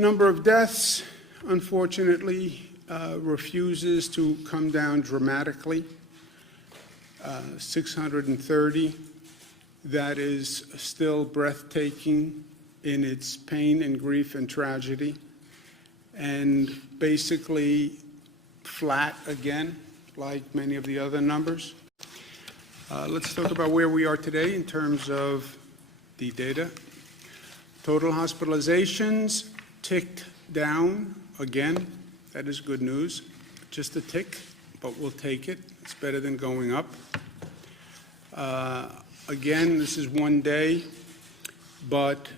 Number of deaths, unfortunately, refuses to come down dramatically. 630. That is still breathtaking in its pain and grief and tragedy, and basically flat again, like many of the other numbers. Let's talk about where we are today in terms of the data. Total hospitalizations ticked down again. That is good news. Just a tick, but we'll take it. It's better than going up. Again, this is one day, but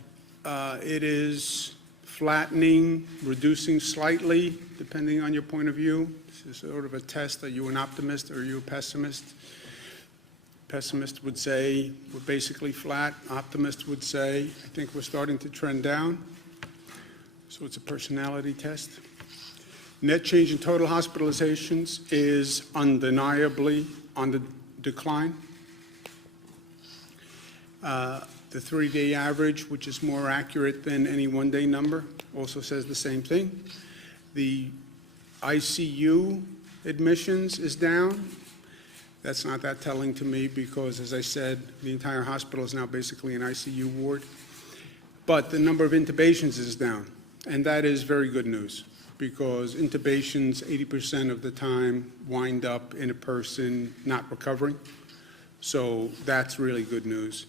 it is flattening, reducing slightly, depending on your point of view. This is sort of a test. Are you an optimist or are you a pessimist? Pessimist would say we're basically flat. Optimist would say, I think we're starting to trend down. So it's a personality test. Net change in total hospitalizations is undeniably on the decline. The 3-day average, which is more accurate than any one-day number, also says the same thing. The ICU admissions is down. That's not that telling to me because, as I said, the entire hospital is now basically an ICU ward. But the number of intubations is down, and that is very good news because intubations 80% of the time wind up in a person not recovering. So that's really good news.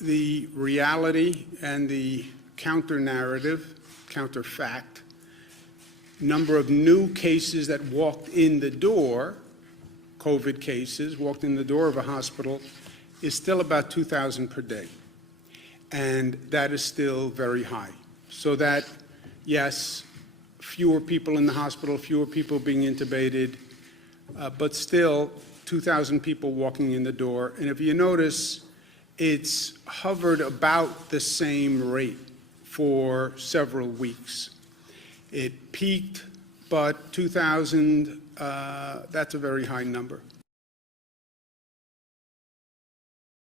The reality and the counter-narrative, counter-fact, number of new cases that walked in the door, COVID cases, walked in the door of a hospital, is still about 2,000 per day. And that is still very high. So that, yes, fewer people in the hospital, fewer people being intubated, but still 2,000 people walking in the door. And if you notice, it's hovered about the same rate for several weeks. It peaked, but 2,000, that's a very high number.